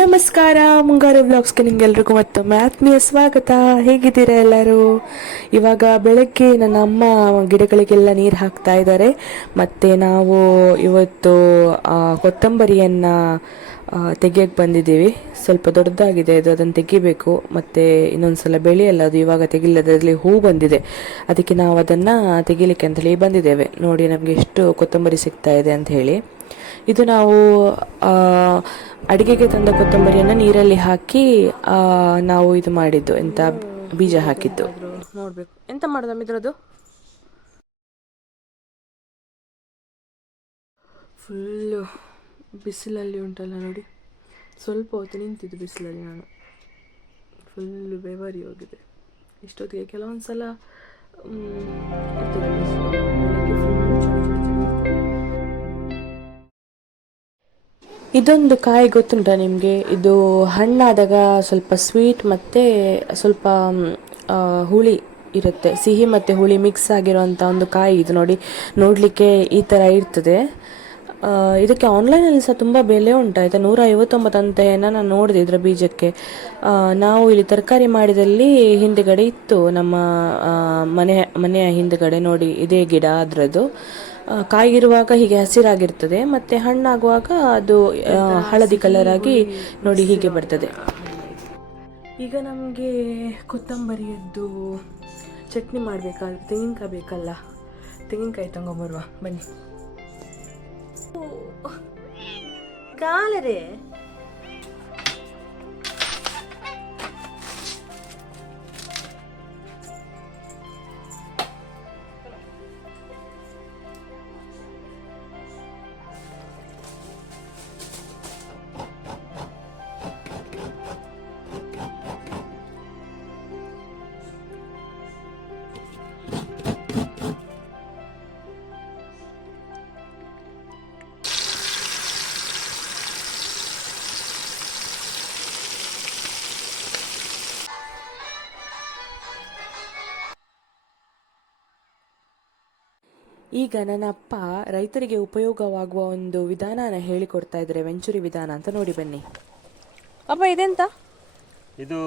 ನಮಸ್ಕಾರ, ಮುಂಗಾರು ವ್ಲಾಗ್ಸ್ಗೆ ನಿಮ್ಗೆಲ್ರಿಗೂ ಮತ್ತೊಮ್ಮೆ ಆತ್ಮೀಯ ಸ್ವಾಗತ. ಹೇಗಿದ್ದೀರಾ ಎಲ್ಲರೂ? ಇವಾಗ ಬೆಳಗ್ಗೆ ನನ್ನ ಅಮ್ಮ ಗಿಡಗಳಿಗೆಲ್ಲ ನೀರು ಹಾಕ್ತಾ ಇದ್ದಾರೆ. ಮತ್ತು ನಾವು ಇವತ್ತು ಕೊತ್ತಂಬರಿಯನ್ನು ತೆಗಿಯೋಕ್ಕೆ ಬಂದಿದ್ದೀವಿ. ಸ್ವಲ್ಪ ದೊಡ್ಡದಾಗಿದೆ ಅದು, ಅದನ್ನು ತೆಗಿಬೇಕು. ಮತ್ತು ಇನ್ನೊಂದು ಸಲ ಬೆಳೆಯಲ್ಲ ಅದು, ಇವಾಗ ತೆಗಿಲ್ಲದ್ರಲ್ಲಿ ಹೂ ಬಂದಿದೆ. ಅದಕ್ಕೆ ನಾವು ಅದನ್ನು ತೆಗಿಲಿಕ್ಕೆ ಅಂತೇಳಿ ಬಂದಿದ್ದೇವೆ. ನೋಡಿ ನಮಗೆ ಎಷ್ಟು ಕೊತ್ತಂಬರಿ ಸಿಗ್ತಾ ಇದೆ ಅಂತ ಹೇಳಿ. ಇದು ನಾವು ಅಡಿಗೆಗೆ ತಂದ ಕೊತ್ತಂಬರಿಯನ್ನು ನೀರಲ್ಲಿ ಹಾಕಿ ನಾವು ಇದು ಮಾಡಿದ್ದು, ಎಂತ ಬೀಜ ಹಾಕಿದ್ದು. ನೋಡ್ಬೇಕು ಎಂತ ಮಾಡೋದು ಇದ್ರದ್ದು. ಫುಲ್ಲು ಬಿಸಿಲಲ್ಲಿ ಉಂಟಲ್ಲ ನೋಡಿ, ಸ್ವಲ್ಪ ಹೊತ್ತು ನಿಂತಿದ್ದು ಬಿಸಿಲಲ್ಲಿ ನಾನು. ಫುಲ್ಲು ಬೆವರಿ ಹೋಗಿದೆ. ಇಷ್ಟೊತ್ತಿಗೆ ಕೆಲವೊಂದು ಸಲ ಇರ್ತದೆ ಬಿಸಿಲು, ಇದೊಂದು ಕಾಯಿ ಗೊತ್ತುಂಟ ನಿಮಗೆ? ಇದು ಹಣ್ಣಾದಾಗ ಸ್ವಲ್ಪ ಸ್ವೀಟ್ ಮತ್ತು ಸ್ವಲ್ಪ ಹುಳಿ ಇರುತ್ತೆ, ಸಿಹಿ ಮತ್ತು ಹುಳಿ ಮಿಕ್ಸ್ ಆಗಿರೋವಂಥ ಒಂದು ಕಾಯಿ ಇದು. ನೋಡಿ, ನೋಡಲಿಕ್ಕೆ ಈ ಥರ ಇರ್ತದೆ. ಇದಕ್ಕೆ ಆನ್ಲೈನಲ್ಲಿ ಸಹ ತುಂಬ ಬೆಲೆ ಉಂಟಾಯಿತು, 159 ಅಂತ ನಾನು ನೋಡಿದೆ ಇದರ ಬೀಜಕ್ಕೆ. ನಾವು ಇಲ್ಲಿ ತರಕಾರಿ ಮಾಡಿದಲ್ಲಿ ಹಿಂದುಗಡೆ ಇತ್ತು, ನಮ್ಮ ಮನೆಯ ಹಿಂದುಗಡೆ ನೋಡಿ, ಇದೇ ಗಿಡ ಅದರದ್ದು. ಕಾಯಿರುವಾಗ ಹೀಗೆ ಹಸಿರಾಗಿರ್ತದೆ, ಮತ್ತು ಹಣ್ಣಾಗುವಾಗ ಅದು ಹಳದಿ ಕಲರ್ ಆಗಿ ನೋಡಿ ಹೀಗೆ ಬರ್ತದೆ. ಈಗ ನಮಗೆ ಕೊತ್ತಂಬರಿಯದ್ದು ಚಟ್ನಿ ಮಾಡಬೇಕಾದ್ರೆ ತೆಂಗಿನಕಾಯಿ ಬೇಕಲ್ಲ, ತೆಂಗಿನಕಾಯಿ ತಗೊಂಬರುವ ಬನ್ನಿ. ಕಾಲರೇ ಈಗ ನನ್ನ ಅಪ್ಪ ರೈತರಿಗೆ ಉಪಯೋಗವಾಗುವ ಒಂದು ವಿಧಾನನ ಹೇಳಿಕೊಡ್ತಾ ಇದ್ದಾರೆ, ವೆಂಚುರಿ ವಿಧಾನ ಅಂತ. ನೋಡಿ ಬನ್ನಿ ಅಪ್ಪ. ಇದೆಂತ? ಇದು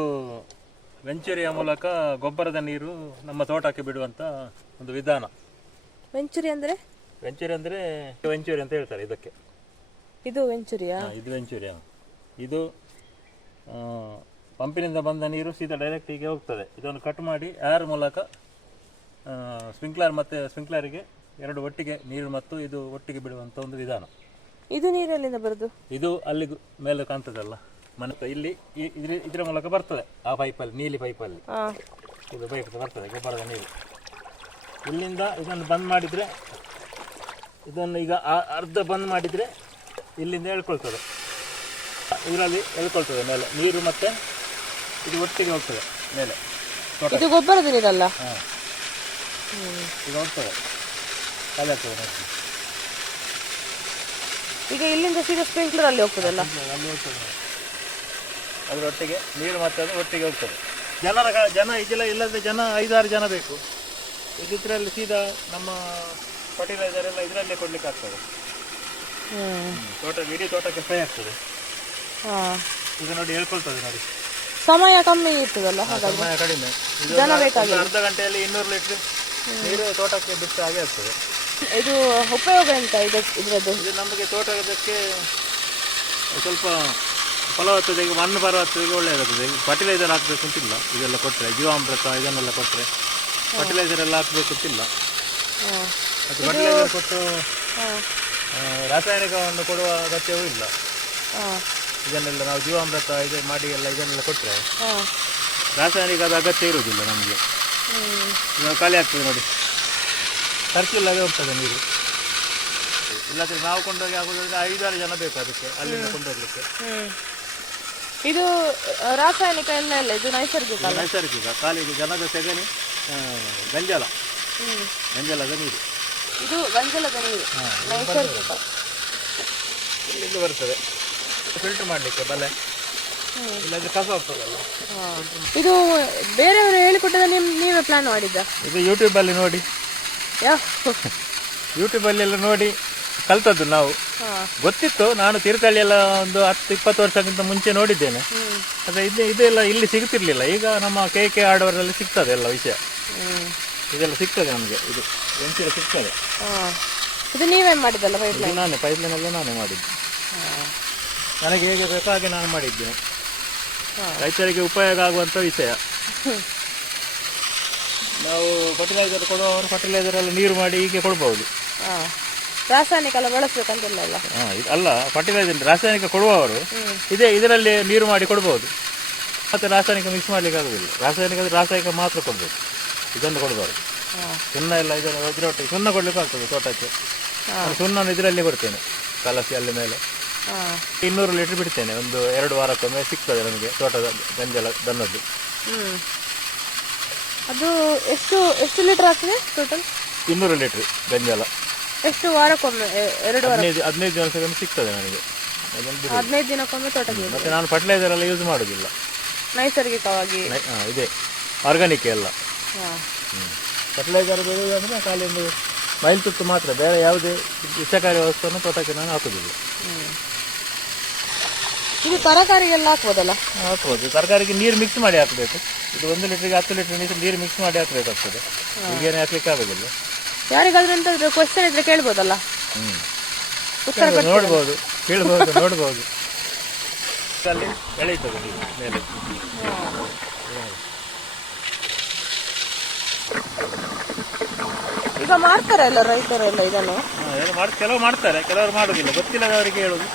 ವೆಂಚುರಿಯ ಮೂಲಕ ಗೊಬ್ಬರದ ನೀರು ನಮ್ಮ ತೋಟಕ್ಕೆ ಬಿಡುವಂತ ಒಂದು ವಿಧಾನ. ವೆಂಚುರಿ ಅಂದರೆ? ವೆಂಚುರಿ ಅಂದರೆ ವೆಂಚುರಿ ಅಂತ ಹೇಳ್ತಾರೆ ಇದಕ್ಕೆ. ಇದು ವೆಂಚುರಿಯಾ? ಇದು ವೆಂಚುರಿ. ಇದು ಪಂಪಿನಿಂದ ಬಂದ ನೀರು ಸೀದಾ ಡೈರೆಕ್ಟ್ ಹೀಗೆ ಹೋಗ್ತದೆ. ಇದನ್ನು ಕಟ್ ಮಾಡಿ ಏರ್ ಮೂಲಕ ಸ್ಪ್ರಿಂಕ್ಲರ್ಗೆ ಎರಡು ಒಟ್ಟಿಗೆ ನೀರು ಮತ್ತು ಇದು ಒಟ್ಟಿಗೆ ಬಿಡುವಂಥ ಒಂದು ವಿಧಾನ. ಇದು ನೀರೆಲ್ಲಿಂದ ಬರೋದು? ಇದು ಅಲ್ಲಿ ಮೇಲೆ ಕಾಣ್ತದಲ್ಲ ಮನೆ, ಇಲ್ಲಿ ಇದರ ಮೂಲಕ ಬರ್ತದೆ. ಆ ಪೈಪಲ್ಲಿ, ನೀಲಿ ಪೈಪಲ್ಲಿ ಇದು ಪೈಪ್ ಬರ್ತದೆ ಗೊಬ್ಬರದ ನೀರು. ಇಲ್ಲಿಂದ ಇದನ್ನು ಬಂದ್ ಮಾಡಿದರೆ, ಇದನ್ನು ಈಗ ಅರ್ಧ ಬಂದ್ ಮಾಡಿದರೆ ಇಲ್ಲಿಂದ ಎಳ್ಕೊಳ್ತದೆ, ಇದರಲ್ಲಿ ಎಳ್ಕೊಳ್ತದೆ ಮೇಲೆ ನೀರು, ಮತ್ತೆ ಇದು ಒಟ್ಟಿಗೆ ಹೋಗ್ತದೆ ಮೇಲೆ. ಇದು ಗೊಬ್ಬರದ ನೀರಲ್ಲ? ಹಾಂ, ಈಗ ಹೋಗ್ತದೆ, ಖಾಲಿ ಆಗ್ತದೆ ನೋಡಿ. ಈಗ ಇಲ್ಲಿಂದ ಸೀದಾ ಸ್ಪ್ರಿಂಕ್ಲರ್ ಅಲ್ಲಿ ಹೋಗ್ತದಲ್ಲ? ಅಲ್ಲಿ ಹೋಗ್ತದೆ ಅದರೊಟ್ಟಿಗೆ ನೀರು, ಮತ್ತೆ ಅದು ಒಟ್ಟಿಗೆ ಹೋಗ್ತದೆ. ಜನ ಇದೆಲ್ಲ ಇಲ್ಲದೆ ಜನ 5-6 ಜನ ಬೇಕು. ಇದರಲ್ಲಿ ಸೀದಾ ನಮ್ಮ ಫರ್ಟಿಲೈಸರ್ ಎಲ್ಲ ಇದರಲ್ಲೇ ಕೊಡ್ಲಿಕ್ಕೆ ಆಗ್ತದೆ. ಇಡೀ ತೋಟಕ್ಕೆ ಫ್ರೈ ಆಗ್ತದೆ. ಈಗ ನೋಡಿ ಹೇಳ್ಕೊಳ್ತದೆ ನೋಡಿ, ಸಮಯ ಕಮ್ಮಿ ಇರ್ತದಲ್ಲ, ಸಮಯ ಕಡಿಮೆ. ಅರ್ಧ ಗಂಟೆಯಲ್ಲಿ 200 ಲೀಟರ್ ನೀರು ತೋಟಕ್ಕೆ ಬಿಟ್ಟ ಹಾಗೆ ಆಗ್ತದೆ. ಇದು ಉಪಯೋಗ ಎಂತ ಇದ್ರದ್ದು? ಇದು ನಮಗೆ ತೋಟಕ್ಕೆ ಸ್ವಲ್ಪ ಫಲವತ್ತತೆಗೆ, ಮಣ್ಣು ಫಲವತ್ತತೆಗೆ ಒಳ್ಳೆಯದಾಗ್ತದೆ. ಫರ್ಟಿಲೈಸರ್ ಹಾಕಬೇಕು ಅಂತಿಲ್ಲ, ಇದೆಲ್ಲ ಕೊಟ್ಟರೆ ಜೀವಾಮೃತ ಇದನ್ನೆಲ್ಲ ಕೊಟ್ಟರೆ ಫರ್ಟಿಲೈಸರ್ ಎಲ್ಲ ಹಾಕಬೇಕು ಅಂತಿಲ್ಲ. ಮತ್ತು ಫರ್ಟಿಲೈಸರ್ ಕೊಟ್ಟು ರಾಸಾಯನಿಕವನ್ನು ಕೊಡುವ ಅಗತ್ಯವೂ ಇಲ್ಲ. ಇದನ್ನೆಲ್ಲ ನಾವು ಜೀವಾಮೃತ ಇದು ಮಾಡಿ ಎಲ್ಲ ಇದನ್ನೆಲ್ಲ ಕೊಟ್ಟರೆ ರಾಸಾಯನಿಕದ ಅಗತ್ಯ ಇರುವುದಿಲ್ಲ ನಮಗೆ. ಇವಾಗ ಖಾಲಿ ಆಗ್ತದೆ ನೋಡಿ, ಖರ್ಚಿಲ್ಲದೆ ಹೋಗ್ತದೆ ನೀರು. ಇಲ್ಲಾಂದರೆ ನಾವು ಕೊಂಡೋಗಿ ಆಗೋದಾದ್ರೆ 5-6 ಜನ ಬೇಕು ಅದಕ್ಕೆ, ಅಲ್ಲಿಂದ ಕೊಂಡೋಗ್ಲಿಕ್ಕೆ. ಇದು ರಾಸಾಯನಿಕ ಎಲ್ಲ ಇಲ್ಲ, ಇದು ನೈಸರ್ಗಿಕ. ನೈಸರ್ಗಿಕ, ಖಾಲಿ ಜನದ ಸೆಗಣಿ, ಗಂಜಲದ ನೀರು. ಇದು ಗಂಜಲದ ನೀರು ನೈಸರ್ಗಿಕ. ಇಲ್ಲಿಂದ ಬರ್ತದೆ ಫಿಲ್ಟರ್ ಮಾಡಲಿಕ್ಕೆ ಬಲೆ, ಇಲ್ಲಾಂದ್ರೆ ಕಸ ಹೋಗ್ತದಲ್ಲ. ಇದು ಬೇರೆಯವರು ಹೇಳಿಕೊಟ್ಟದ ನೀವೇ ಪ್ಲಾನ್ ಮಾಡಿದ್ದ? ಇದು ಯೂಟ್ಯೂಬಲ್ಲಿ ನೋಡಿ, ಯೂಟ್ಯೂಬಲ್ಲಿ ಎಲ್ಲ ನೋಡಿ ಕಲ್ತದ್ದು ನಾವು. ಹಾ. ಗೊತ್ತಿತ್ತು, ನಾನು ತೀರ್ಥಹಳ್ಳಿ ಎಲ್ಲ ಒಂದು 10-20 ವರ್ಷಕ್ಕಿಂತ ಮುಂಚೆ ನೋಡಿದ್ದೇನೆ. ಅದೇ ಇದೆಲ್ಲ ಇಲ್ಲಿ ಸಿಗುತ್ತಿರ್ಲಿಲ್ಲ. ಈಗ ನಮ್ಮ KK ಆಡವರಲ್ಲಿ ಸಿಗ್ತದೆ ಎಲ್ಲ ವಿಷಯ, ಇದೆಲ್ಲ ಸಿಗ್ತದೆ ನಮಗೆ. ಇದು ವೆಂಚೂರಿ ಸಿಗ್ತದೆ. ಇದು ನೀವೇ ಮಾಡಿದ್ದಲ್ಲ ಪೈಪ್ಲೈನ್? ನಾನೇ ಪೈಪ್ಲೈನ್ ಎಲ್ಲ ನಾನೇ ಮಾಡಿದ್ದು. ನನಗೆ ಹೇಗೆ ಬೇಕೋ ಹಾಗೆ ನಾನು ಮಾಡಿದ್ದೇನೆ. ರೈತರಿಗೆ ಉಪಯೋಗ ಆಗುವಂಥ ವಿಷಯ. ನಾವು ಫರ್ಟಿಲೈಸರ್ ಕೊಡುವವರು ಫರ್ಟಿಲೈಸರ್ ಎಲ್ಲ ನೀರು ಮಾಡಿ ಹೀಗೆ ಕೊಡ್ಬೋದು. ರಾಸಾಯನಿಕ ಎಲ್ಲ ಬಳಸ್ಬೇಕಂತಿಲ್ಲ ಅಲ್ಲ? ಅಲ್ಲ, ಫರ್ಟಿಲೈಸರ್ ರಾಸಾಯನಿಕ ಕೊಡುವವರು ಇದರಲ್ಲಿ ನೀರು ಮಾಡಿ ಕೊಡ್ಬೋದು. ಮತ್ತೆ ರಾಸಾಯನಿಕ ಮಿಕ್ಸ್ ಮಾಡ್ಲಿಕ್ಕೆ ಆಗುದಿಲ್ಲ. ರಾಸಾಯನಿಕ ಮಾತ್ರ ಕೊಡ್ಬೇಕು, ಇದನ್ನು ಕೊಡಬಾರ್ದು. ಸುಣ್ಣ ಎಲ್ಲ ಇದರೊಟ್ಟಿಗೆ ಸುಣ್ಣ ಕೊಡ್ಲಿಕ್ಕೆ ಆಗ್ತದೆ ತೋಟಕ್ಕೆ. ಸುಣ್ಣನ ಇದರಲ್ಲಿ ಕೊಡ್ತೇನೆ ಕಲಸಿ ಅಲ್ಲಿ ಮೇಲೆ. 200 ಲೀಟರ್ ಬಿಡ್ತೇನೆ. ಒಂದು 2 ವಾರಕ್ಕೊಮ್ಮೆ ಸಿಗ್ತದೆ ನಮಗೆ ತೋಟದ ಗಂಜಲ ದನ್ನದ್ದು. ಅದು ಎಷ್ಟು ಎಷ್ಟು ಲೀಟರ್ ಆಗ್ತದೆ ಟೋಟಲ್? 200 ಲೀಟರ್ ಗಂಜಲ. ಎಷ್ಟು ವಾರಕ್ಕೊಮ್ಮೆ? 15 ದಿವಸಕ್ಕೊಮ್ಮೆ ಸಿಗ್ತದೆ ನನಗೆ. 15 ದಿನಕ್ಕೊಮ್ಮೆ ತೋಟಕ್ಕೆ. ಮತ್ತೆ ನಾನು ಫರ್ಟಿಲೈಸರ್ ಎಲ್ಲ ಯೂಸ್ ಮಾಡೋದಿಲ್ಲ, ನೈಸರ್ಗಿಕವಾಗಿ ಇದೆ ಆರ್ಗಾನಿಕ್ ಎಲ್ಲ. ಫರ್ಟಿಲೈಸರ್ ಬೆಳೆಯುವುದಂದ್ರೆ ಖಾಲಿ ಒಂದು ಮೈಲ್ತುತ್ತು ಮಾತ್ರ, ಬೇರೆ ಯಾವುದೇ ವಿಷಕಾರಿ ವಸ್ತುವನ್ನು ತೋಟಕ್ಕೆ ನಾನು ಹಾಕುದಿಲ್ಲ. ಇದು ತರಕಾರಿಗೆಲ್ಲ ಹಾಕ್ಬೋದಲ್ಲ? ಹಾಕ್ಬೋದು. ತರಕಾರಿಗೆ ನೀರು ಮಿಕ್ಸ್ ಮಾಡಿ ಹಾಕಬೇಕು. ಇದು 1 ಲೀಟರ್ಗೆ 10 ಲೀಟರ್ ನೀರು ಮಿಕ್ಸ್ ಮಾಡಿ ಹಾಕಬೇಕಾಗ್ತದೆ. ಈಗೇನು ಹಾಕ್ಲಿಕ್ಕೆ ಆಗೋದಿಲ್ಲ. ಯಾರಿಗಾದ್ರೂ ಎಂತ ಕ್ವಶನ್ ಇದ್ರೆ ಕೇಳ್ಬೋದಲ್ಲ? ನೋಡ್ಬೋದು, ಕೇಳ್ಬೋದು, ನೋಡ್ಬೋದು. ಅಲ್ಲಿ ಎಳೆಯುತ್ತದೆ ನೀರು ಮೇಲೆ. ಈಗ ಮಾಡ್ತಾರೆ ಎಲ್ಲ ರೈತರೆಲ್ಲ ಇದನ್ನು? ಕೆಲವರು ಮಾಡ್ತಾರೆ, ಕೆಲವರು ಮಾಡುದಿಲ್ಲ. ಗೊತ್ತಿಲ್ಲದವರಿಗೆ ಹೇಳುದು.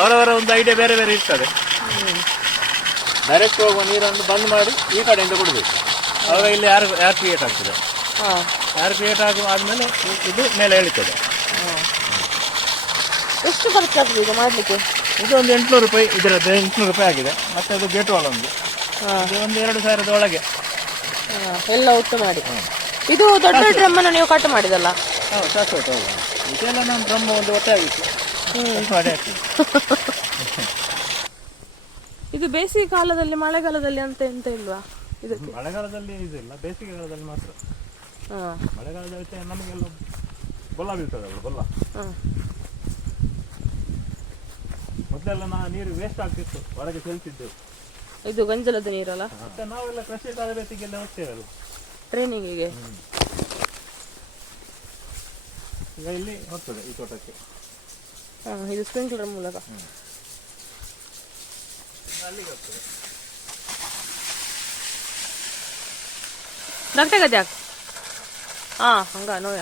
ಅವರವರ ಒಂದು ಐಡಿಯಾ ಬೇರೆ ಬೇರೆ ಇರ್ತದೆ. ಡೈರೆಕ್ಟ್ ಹೋಗುವ ನೀರನ್ನು ಬಂದ್ ಮಾಡಿ ಈ ಕಡೆಯಿಂದ ಕೊಡಬೇಕು. ಆವಾಗ ಇಲ್ಲಿ ಯಾರು ಕ್ರಿಯೇಟ್ ಆಗ್ತದೆ. ಯಾರು ಕ್ರಿಯೇಟ್ ಆದ್ಮೇಲೆ ಇದು ಮೇಲೆ ಎಳಿತದೆ. ಎಷ್ಟು ಖರ್ಚಾಗ್ತದೆ ಇದು ಮಾಡ್ಲಿಕ್ಕೆ? ಇದು ಒಂದು 800 ರೂಪಾಯಿ. ಇದರದ್ದು 800 ರೂಪಾಯಿ ಆಗಿದೆ. ಮತ್ತೆ ಅದು ಗೇಟ್ ವಾಲ್ ಒಂದು 2,000 ಒಳಗೆ ಎಲ್ಲ ಒಟ್ಟು ಮಾಡಿ. ಇದು ದೊಡ್ಡ ಡ್ರಮ್ ಅನ್ನು ನೀವು ಕಟ್ ಮಾಡಿದಲ್ಲ? ಶಾಶ್ವತ. ಇದೆಲ್ಲ ನಾನು ಡ್ರಮ್ ಒಂದು ಒಟ್ಟೆ ಆಗಿತ್ತು ಮಾಡಿ ಹಾಕಿದ್ದು. ಇದು ಬೇಸಿಗೆ ಕಾಲದಲ್ಲಿ, ಮಳೆಗಾಲದಲ್ಲಿ ಅಂತ ಎಂತ ಇಲ್ವಾ ಇದಕ್ಕೆ? ಮಳೆಗಾಲದಲ್ಲಿ ಇದಿಲ್ಲ, ಬೇಸಿಗೆ ಕಾಲದಲ್ಲಿ ಮಾತ್ರ. ಮಳೆಗಾಲದಲ್ಲಿ ನಮಗೆಲ್ಲ ಗೊಲ್ಲ ಬೀಳ್ತದಲ್ಲ, ಗೊಲ್ಲ. ಮೊದಲೆಲ್ಲ ನೀರು ವೇಸ್ಟ್ ಆಗ್ತಿತ್ತು, ಹೊರಗೆ ಚೆಲ್ತಿದ್ದೆವು. ಇದು ಗಂಜಲದ ನೀರಲ್ಲ? ಮತ್ತೆ ನಾವೆಲ್ಲ ಕೃಷಿ ತರಬೇತಿಗೆಲ್ಲ ಹೋಗ್ತೇವಲ್ಲ, ಟ್ರೈನಿಂಗಿಗೆ. ಈಗ ಇಲ್ಲಿ ಹೋಗ್ತದೆ ಈ ತೋಟಕ್ಕೆ. ಇದು ಸ್ಪ್ರಿಂಕ್ಲರ್ ಮೂಲಕ ಅಲ್ಲಿಗೆ ಹೋಗ್ತದೆ. ಡಾಕ್ಟರ್ ಹಂಗ ನೋಯ.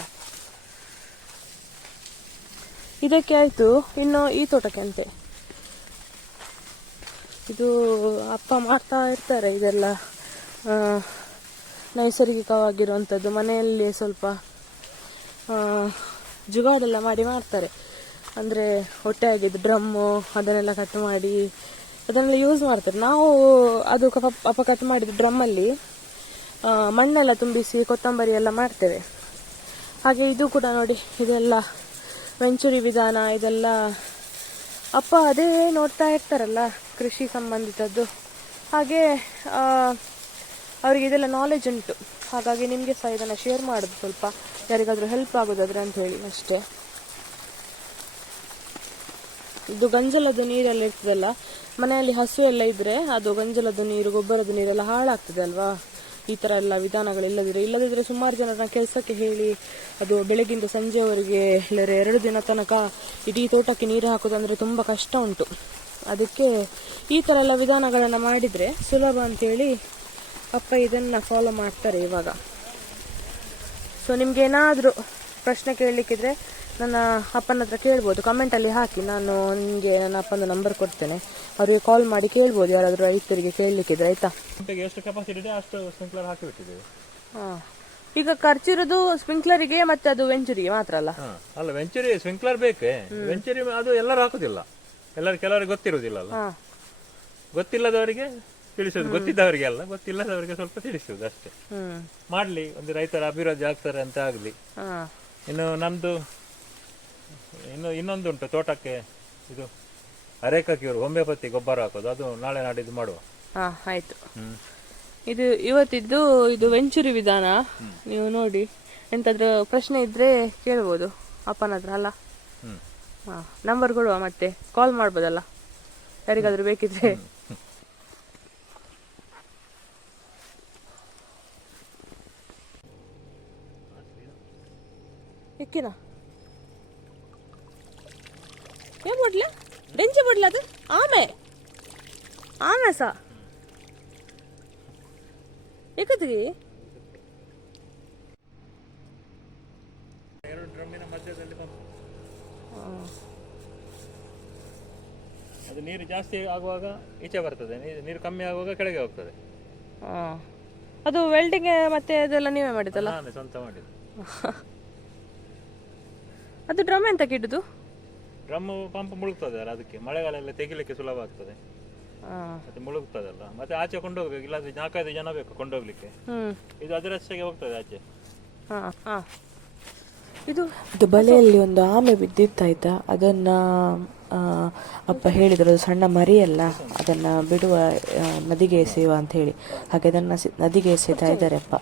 ಇದಕ್ಕೆ ಆಯ್ತು. ಇನ್ನು ಈ ತೋಟಕ್ಕೆ ಅಂತೆ. ಇದು ಅಪ್ಪ ಮಾಡ್ತಾ ಇರ್ತಾರೆ ಇದೆಲ್ಲ, ನೈಸರ್ಗಿಕವಾಗಿರುವಂಥದ್ದು. ಮನೆಯಲ್ಲಿ ಸ್ವಲ್ಪ ಜುಗಾಡೆಲ್ಲ ಮಾಡಿ ಮಾಡ್ತಾರೆ. ಅಂದರೆ ಹೊಟ್ಟೆ ಆಗಿದ್ದು ಡ್ರಮ್ಮು ಅದನ್ನೆಲ್ಲ ಕಟ್ ಮಾಡಿ ಅದನ್ನೆಲ್ಲ ಯೂಸ್ ಮಾಡ್ತಾರೆ. ನಾವು ಅದು ಅಪ್ಪ ಕಟ್ ಮಾಡಿದ ಡ್ರಮ್ಮಲ್ಲಿ ಮಣ್ಣೆಲ್ಲ ತುಂಬಿಸಿ ಕೊತ್ತಂಬರಿ ಎಲ್ಲ ಮಾಡ್ತೇವೆ. ಹಾಗೆ ಇದು ಕೂಡ ನೋಡಿ, ಇದೆಲ್ಲ ವೆಂಚುರಿ ವಿಧಾನ. ಇದೆಲ್ಲ ಅಪ್ಪ ಅದೇ ನೋಡ್ತಾ ಇರ್ತಾರಲ್ಲ, ಕೃಷಿ ಸಂಬಂಧಿತದ್ದು. ಹಾಗೆ ಅವರಿಗೆ ಇದೆಲ್ಲ ನಾಲೆಜ್ ಉಂಟು. ಹಾಗಾಗಿ ನಿಮಗೆ ಸಹ ಇದನ್ನು ಶೇರ್ ಮಾಡೋದು, ಸ್ವಲ್ಪ ಯಾರಿಗಾದ್ರೂ ಹೆಲ್ಪ್ ಆಗೋದಾದ್ರೆ ಅಂತ ಹೇಳಿ ಅಷ್ಟೇ. ಇದು ಗಂಜಲದ ನೀರೆಲ್ಲ ಇರ್ತದಲ್ಲ, ಮನೆಯಲ್ಲಿ ಹಸು ಎಲ್ಲ ಇದ್ರೆ ಅದು ಗಂಜಲದ ನೀರು, ಗೊಬ್ಬರದ ನೀರೆಲ್ಲ ಹಾಳಾಗ್ತದೆ ಅಲ್ವಾ. ಈ ಥರ ಎಲ್ಲ ವಿಧಾನಗಳು ಇಲ್ಲದಿದ್ರೆ ಸುಮಾರು ಜನರನ್ನ ಕೆಲಸಕ್ಕೆ ಹೇಳಿ ಅದು ಬೆಳಗಿಂದ ಸಂಜೆವರೆಗೆ ಇಲ್ಲರೆ 2 ದಿನ ತನಕ ಇಡೀ ತೋಟಕ್ಕೆ ನೀರು ಹಾಕೋದಂದ್ರೆ ತುಂಬ ಕಷ್ಟ ಉಂಟು. ಅದಕ್ಕೆ ಈ ಥರ ಎಲ್ಲ ವಿಧಾನಗಳನ್ನು ಮಾಡಿದರೆ ಸುಲಭ ಅಂತೇಳಿ ಅಪ್ಪ ಇದನ್ನು ಫಾಲೋ ಮಾಡ್ತಾರೆ ಇವಾಗ. ಸೊ ನಿಮ್ಗೆ ಏನಾದರೂ ಪ್ರಶ್ನೆ ಕೇಳಲಿಕ್ಕಿದ್ರೆ ನನ್ನ ಅಪ್ಪನ ಹತ್ರ ಕೇಳ್ಬೋದು, ಕಮೆಂಟಲ್ಲಿ ಹಾಕಿ. ನಾನು ನಿಮಗೆ ನನ್ನ ಅಪ್ಪನ ನಂಬರ್ ಕೊಡ್ತೇನೆ, ಅವರಿಗೆ ಕಾಲ್ ಮಾಡಿ ಕೇಳ್ಬೋದು, ಯಾರಾದರೂ ರೈತರಿಗೆ ಕೇಳಲಿಕ್ಕಿದ್ರೆ. ಆಯ್ತಾ? ಎಷ್ಟು ಕೆಪಾಸಿಟಿ ಇದೆ ಅಷ್ಟು ಸ್ಪ್ರಿಂಕ್ಲರ್ ಹಾಕಿಬಿಟ್ಟಿದ್ದೇವೆ. ಈಗ ಖರ್ಚಿರೋದು ಸ್ಪ್ರಿಂಕ್ಲರಿಗೆ ಮತ್ತೆ ಅದು ವೆಂಚುರಿಗೆ ಮಾತ್ರ ಅಲ್ಲ? ಅಲ್ಲ, ವೆಂಚುರಿ ಸ್ಪ್ರಿಂಕ್ಲರ್ ಬೇಕೇ. ವೆಂಚುರಿ ಅದು ಎಲ್ಲರೂ ಹಾಕುದಿಲ್ಲ, ಕೆಲವರಿಗೆ ಗೊತ್ತಿರುವುದಿಲ್ಲ ಅಲ್ಲ. ಗೊತ್ತಿಲ್ಲದವರಿಗೆ ತಿಳಿಸೋದು, ಗೊತ್ತಿದ್ದವರಿಗೆ ಅಲ್ಲ, ಗೊತ್ತಿಲ್ಲದವರಿಗೆ ಸ್ವಲ್ಪ ತಿಳಿಸೋದು ಅಷ್ಟೇ. ಮಾಡ್ಲಿ, ಒಂದು ರೈತರ ಅಭಿವೃದ್ಧಿ ಆಗ್ತಾರೆ ಅಂತ ಆಗ್ಲಿ. ಇನ್ನು ನಮ್ದು ಇನ್ನೊಂದು ಉಂಟು ತೋಟಕ್ಕೆ, ಇದು ಅರೇಕಕ್ಕೆ ಹೋಮಿಯೋಪತಿ ಗೊಬ್ಬರ ಹಾಕೋದು, ಅದು ನಾಳೆ ನಾಡಿದ್ದು ಮಾಡುವ. ಆಯ್ತು. ಇದು ಇವತ್ತಿದ್ದು ಇದು ವೆಂಚುರಿ ವಿಧಾನ. ನೀವು ನೋಡಿ, ಎಂತಾದ್ರೂ ಪ್ರಶ್ನೆ ಇದ್ರೆ ಕೇಳ್ಬೋದು ಅಪ್ಪನ ಹತ್ರ ಅಲ್ಲ? ಹಾಂ, ನಂಬರ್ ಕೊಡುವ, ಮತ್ತೆ ಕಾಲ್ ಮಾಡ್ಬೋದಲ್ಲ ಯಾರಿಗಾದ್ರೂ ಬೇಕಿದ್ರೆ. ಎಕ್ಕಿನ ಏನ್ ಬಿಡ್ಲ ಡೆಂಚಿ ಬಿಡ್ಲ ಅದು ಆಮೆ ಆಮೆ ಸಾ ಏಕತ್ತಿಗೆ ಎರಡು ಡ್ರಮ್ಮಿನ ಮಧ್ಯದಲ್ಲಿ ಬಂತು. ಅದು ನೀರು ಜಾಸ್ತಿ ಆಗುವಾಗ ಈಚೆ ಬರ್ತದೆ, ನೀರು ಕಮ್ಮಿ ಆಗುವಾಗ ಕೆಳಗೆ ಹೋಗ್ತದೆ. ಅದು ವೆಲ್ಡಿಂಗ್ ಮತ್ತೆ ಅದೆಲ್ಲ ನೀವೇ ಮಾಡಿದ್ದಲ್ಲ? ನಾನೇ ಸ್ವಂತ ಮಾಡಿದ್ದು. ಅದು ಡ್ರಮ್ ಎಂತ ಕಿಡುದು? ಡ್ರಮ್ ಪಂಪ್ ಮುಳುಗ್ತದೆ ಅಲ್ಲ, ಅದಕ್ಕೆ ಮಳೆಗಾಲೆಲ್ಲ ತೆಗಿಲಿಕ್ಕೆ ಸುಲಭ ಆಗ್ತದೆ. ಮತ್ತೆ ಮುಳುಗ್ತದಲ್ಲ, ಮತ್ತೆ ಆಚೆ ಕೊಂಡೋಗ್ಬೇಕು, ಇಲ್ಲಾಂದ್ರೆ 4-5 ಜನ ಬೇಕು ಕೊಂಡೋಗ್ಲಿಕ್ಕೆ. ಇದು ಅದರಷ್ಟೇ ಹೋಗ್ತದೆ ಆಚೆ. ಇದು ಬಲೆಯಲ್ಲಿ ಒಂದು ಆಮೆ ಬಿದ್ದಿತ್ತಾಯ್ತಾ, ಅದನ್ನ ಅಪ್ಪ ಹೇಳಿದ್ರು, ಅದು ಸಣ್ಣ ಮರಿಯಲ್ಲ, ಅದನ್ನ ಬಿಡುವ, ನದಿಗೆ ಎಸೆಯುವ ಅಂತ ಹೇಳಿ. ಹಾಗೆ ಅದನ್ನ ನದಿಗೆ ಎಸೆತಾ ಇದ್ದಾರೆ ಅಪ್ಪ.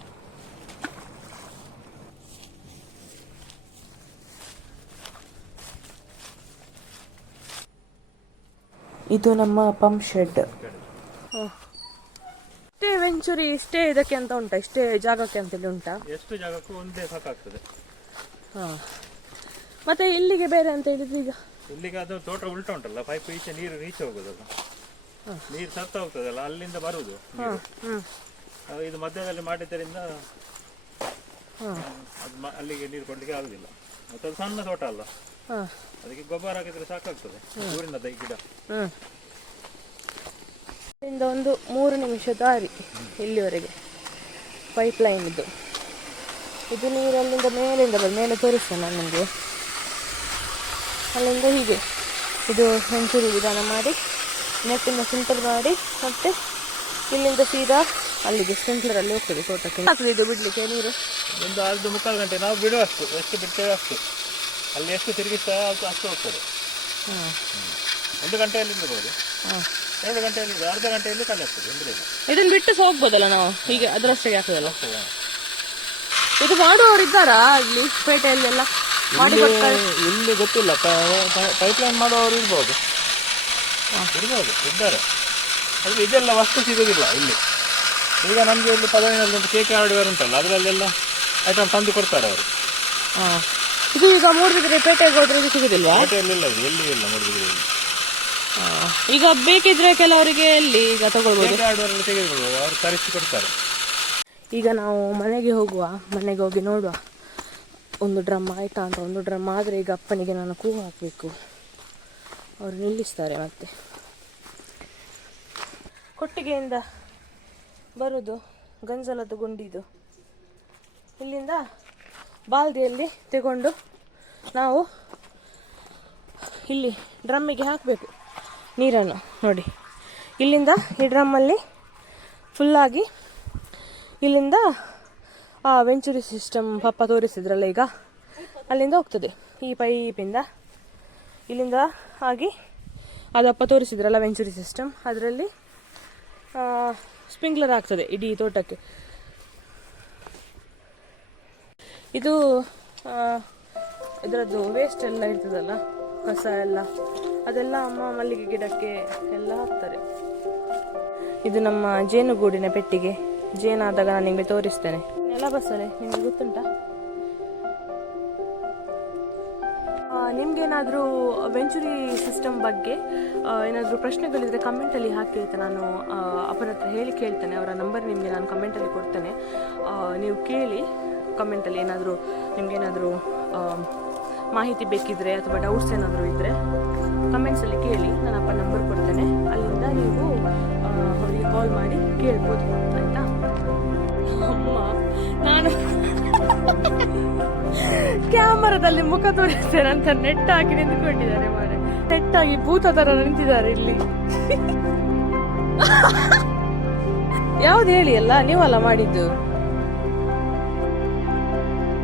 ಇದು ನಮ್ಮ pump shed. Stay venturi stay ಇದಕ್ಕೆ ಅಂತ ಉಂಟಾ? ಇಷ್ಟೇ ಜಾಗಕ್ಕೆ ಅಂತೇಳಿ ಉಂಟಾ? ಎಷ್ಟು ಜಾಗಕ್ಕೂ ಒಂದೇ ಸಾಕಾಗ್ತದೆ. ಮತ್ತೆ ಇಲ್ಲಿಗೆ ಬೇರೆ ಅಂತ ಹೇಳಿದ್ರೆ ಈಗ ಇಲ್ಲಿಗೆ ಅದು ತೋಟ ಉಲ್ಟಾ ಉಂಟಲ್ಲ, ಪೈಪ್ ಈಚೆ ನೀರು ರೀಚ್ ಹೋಗೋದಲ್ಲ, ನೀರು ಸತ್ತ ಹೋಗ್ತದಲ್ಲ, ಅಲ್ಲಿಂದ ಬರುದು. ಇದು ಮಧ್ಯದಲ್ಲಿ ಮಾಡಿದ್ದರಿಂದ ಅದು ಅಲ್ಲಿಗೆ ನೀರು ಕೊಡ್ಲಿಕ್ಕೆ ಆಗುದಿಲ್ಲ. ಮತ್ತೆ ಅದು ಸಣ್ಣ ತೋಟ ಅಲ್ಲ, ಅದಕ್ಕೆ ಗೊಬ್ಬರ ಹಾಕಿದ್ರೆ ಸಾಕಾಗ್ತದೆ. ಊರಿನದ ಈ ಗಿಡ ಇಂದ ಒಂದು 3 ನಿಮಿಷ ದಾರಿ ಇಲ್ಲಿವರೆಗೆ ಪೈಪ್ ಲೈನ್ ಇದು. ಇದು ನೀರು ಅಲ್ಲಿಂದ ಮೇಲಿಂದ ಮೇಲೆ ತೋರಿಸ್ತೇನೆ ನಾನು ನಿಮಗೆ. ಅಲ್ಲಿಂದ ಹೀಗೆ ಇದು ವೆಂಚುರಿ ವಿಧಾನ ಮಾಡಿ ನೆಟ್ಟಿಂದ ಫಿಲ್ಟರ್ ಮಾಡಿ ಮತ್ತೆ ಇಲ್ಲಿಂದ ಸೀದಾ ಅಲ್ಲಿಗೆ ಸ್ಪ್ರಿಂಕ್ಲರಲ್ಲಿ ಹೋಗ್ತದೆ ತೋಟಕ್ಕೆ. ಆಗ್ತದೆ ಇದು ಬಿಡ್ಲಿಕ್ಕೆ ನೀರು ಒಂದು 1/2 ಗಂಟೆ ನಾವು ಬಿಡುವಷ್ಟು, ಎಷ್ಟು ಬಿಡ್ತೇವೆ ಅಷ್ಟು, ಅಲ್ಲಿ ಎಷ್ಟು ತಿರುಗಿಸ್ತಾ ಅಷ್ಟು ಹೋಗ್ತದೆ. 1 ಗಂಟೆಯಲ್ಲಿ ಇರ್ಬೋದು, 2 ಗಂಟೆಯಲ್ಲಿ, ಅರ್ಧ ಗಂಟೆಯಲ್ಲಿ ಖಾಲಿ ಆಗ್ತದೆ. ಇದನ್ನು ಬಿಟ್ಟು ಹೋಗ್ಬೋದಲ್ಲ ನಾವು, ಹೀಗೆ ಅದರಷ್ಟೇ ಆಗ್ತದಲ್ಲ. ಇದು ಮಾಡುವವರು ಇದ್ದಾರಾ ಇಲ್ಲಿ ಪೇಟೆಯಲ್ಲೆಲ್ಲ ಮಾಡಿ ಕೊಡ್ತಾರೆ? ಇಲ್ಲಿ ಗೊತ್ತಿಲ್ಲ, ಪೈಪ್ ಲೈನ್ ಮಾಡುವವರು ಇರ್ಬೋದು, ಇದ್ದಾರೆ. ಆದರೆ ಇದೆಲ್ಲ ವಸ್ತು ಸಿಗೋದಿಲ್ಲ ಇಲ್ಲಿ. ಈಗ ನಮಗೆ ಇಲ್ಲಿ ಪದವಿನಲ್ಲಿ ಒಂದು KK ಹಾರ್ಡ್ವೇರ್ ಉಂಟಲ್ಲ, ಅದರಲ್ಲೆಲ್ಲ ಐಟಮ್ ತಂದು ಕೊಡ್ತಾರೆ ಅವರು. ಇದು ಈಗ ಮೂಡಿಬಿದ್ರೆ ಪೇಟೆಗೆ ಹೋದ್ರೆ ಇದು ಸಿಗುದಿಲ್ವಾ? ಪೇಟೆಯಲ್ಲಿಲ್ಲ, ಇದು ಎಲ್ಲಿ ಇಲ್ಲ ಮೂಡಿಬಿದ್ರೆಯಲ್ಲಿ. ಈಗ ಬೇಕಿದ್ರೆ ಕೆಲವರಿಗೆ ಎಲ್ಲಿ ಈಗ ತಗೊಳ್ಬೋದು, KK ಹಾರ್ಡ್ವೇರ್ ಅಲ್ಲಿ ತೆಗೆದುಕೊಳ್ಬೋದು, ಅವರು ತರಿಸಿ ಕೊಡ್ತಾರೆ. ಈಗ ನಾವು ಮನೆಗೆ ಹೋಗುವ, ಮನೆಗೆ ಹೋಗಿ ನೋಡುವ ಒಂದು ಡ್ರಮ್ ಆಯ್ತಾ ಅಂತ. ಒಂದು ಡ್ರಮ್ ಆದರೆ ಈಗ ಅಪ್ಪನಿಗೆ ನಾನು ಕೂಗು ಹಾಕಬೇಕು, ಅವರು ನಿಲ್ಲಿಸ್ತಾರೆ. ಮತ್ತೆ ಕೊಟ್ಟಿಗೆಯಿಂದ ಬರುವುದು ಗಂಜಲದ ಗುಂಡಿದು, ಇಲ್ಲಿಂದ ಬಾಲ್ದಿಯಲ್ಲಿ ತಗೊಂಡು ನಾವು ಇಲ್ಲಿ ಡ್ರಮ್ಮಿಗೆ ಹಾಕಬೇಕು ನೀರನ್ನು. ನೋಡಿ, ಇಲ್ಲಿಂದ ಈ ಡ್ರಮ್ಮಲ್ಲಿ ಫುಲ್ಲಾಗಿ ಇಲ್ಲಿಂದ ಆ ವೆಂಚುರಿ ಸಿಸ್ಟಮ್ ಪಪ್ಪ ತೋರಿಸಿದ್ರಲ್ಲ, ಈಗ ಅಲ್ಲಿಂದ ಹೋಗ್ತದೆ ಈ ಪೈಪಿಂದ. ಇಲ್ಲಿಂದ ಆಗಿ ಅದಪ್ಪ ತೋರಿಸಿದ್ರಲ್ಲ ವೆಂಚುರಿ ಸಿಸ್ಟಮ್, ಅದರಲ್ಲಿ ಸ್ಪ್ರಿಂಕ್ಲರ್ ಆಗ್ತದೆ ಇಡೀ ತೋಟಕ್ಕೆ. ಇದು ಇದರದ್ದು ವೇಸ್ಟ್ ಎಲ್ಲ ಇರ್ತದಲ್ಲ, ಕಸ ಎಲ್ಲ, ಅದೆಲ್ಲ ಅಮ್ಮ ಮಲ್ಲಿಗೆ ಗಿಡಕ್ಕೆ ಎಲ್ಲ ಹಾಕ್ತಾರೆ. ಇದು ನಮ್ಮ ಜೇನುಗೂಡಿನ ಪೆಟ್ಟಿಗೆ. ಜೇನಾದಾಗ ನಾನು ನಿಮಗೆ ತೋರಿಸ್ತೇನೆ. ನೆಲ ಬಸಳೆ ನಿಮಗೆ ಗೊತ್ತುಂಟಾ? ನಿಮ್ಗೇನಾದರೂ ವೆಂಚುರಿ ಸಿಸ್ಟಮ್ ಬಗ್ಗೆ ಏನಾದರೂ ಪ್ರಶ್ನೆಗಳಿದ್ರೆ ಕಮೆಂಟಲ್ಲಿ ಹಾಕಿ ಆಯಿತಾ. ನಾನು ಅಪ್ಪನ ಹತ್ರ ಹೇಳಿ ಕೇಳ್ತೇನೆ, ಅವರ ನಂಬರ್ ನಿಮಗೆ ನಾನು ಕಮೆಂಟಲ್ಲಿ ಕೊಡ್ತೇನೆ. ನೀವು ಕೇಳಿ ಕಮೆಂಟಲ್ಲಿ ಏನಾದರೂ ನಿಮಗೇನಾದರೂ ಮಾಹಿತಿ ಬೇಕಿದ್ರೆ ಅಥವಾ ಡೌಟ್ಸ್ ಏನಾದರೂ ಇದ್ದರೆ ಕಮೆಂಟ್ಸಲ್ಲಿ ಕೇಳಿ, ನಾನು ಅಪ್ಪ ನಂಬರ್ ಕೊಡ್ತೇನೆ. ಅಲ್ಲಿಂದ ನೀವು ಅವರಿಗೆ ಕಾಲ್ ಮಾಡಿ ಕೇಳ್ಬೋದು, ಆಯಿತಾ? ಅಮ್ಮ, ನಾನು ಕ್ಯಾಮರಾದಲ್ಲಿ ಮುಖ ತೋರಿಸ್ತೇನೆ ಅಂತ ನೆಟ್ ಹಾಕಿ ನಿಂತ್ಕೊಂಡಿದ್ದಾರೆ ಮಾರೆ. ನೆಟ್ಟಾಗಿ ಭೂತ ತರ ನಿಂತಿದ್ದಾರೆ ಇಲ್ಲಿ. ಯಾವ್ದು ಹೇಳಿ ಅಲ್ಲ, ನೀವಲ್ಲ ಮಾಡಿದ್ದು.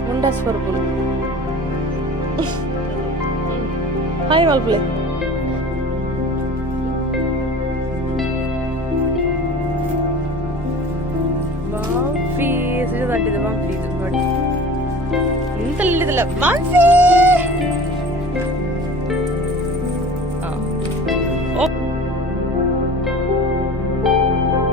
ಮುಂಡಾಸ್ ಪರ್ಪುಲ್. ಹಾಯ್ ಮಲ್ಪಲೆ. ಬಾಂಫಿ ಹೆಸರು ತಟ್ಟಿದೆ. ಬಾಂಫಿ ಇದು ನೋಡಿ, ನಿಂತಲ್ಲಿದಲ್ಲ ಬಾಂಫಿ.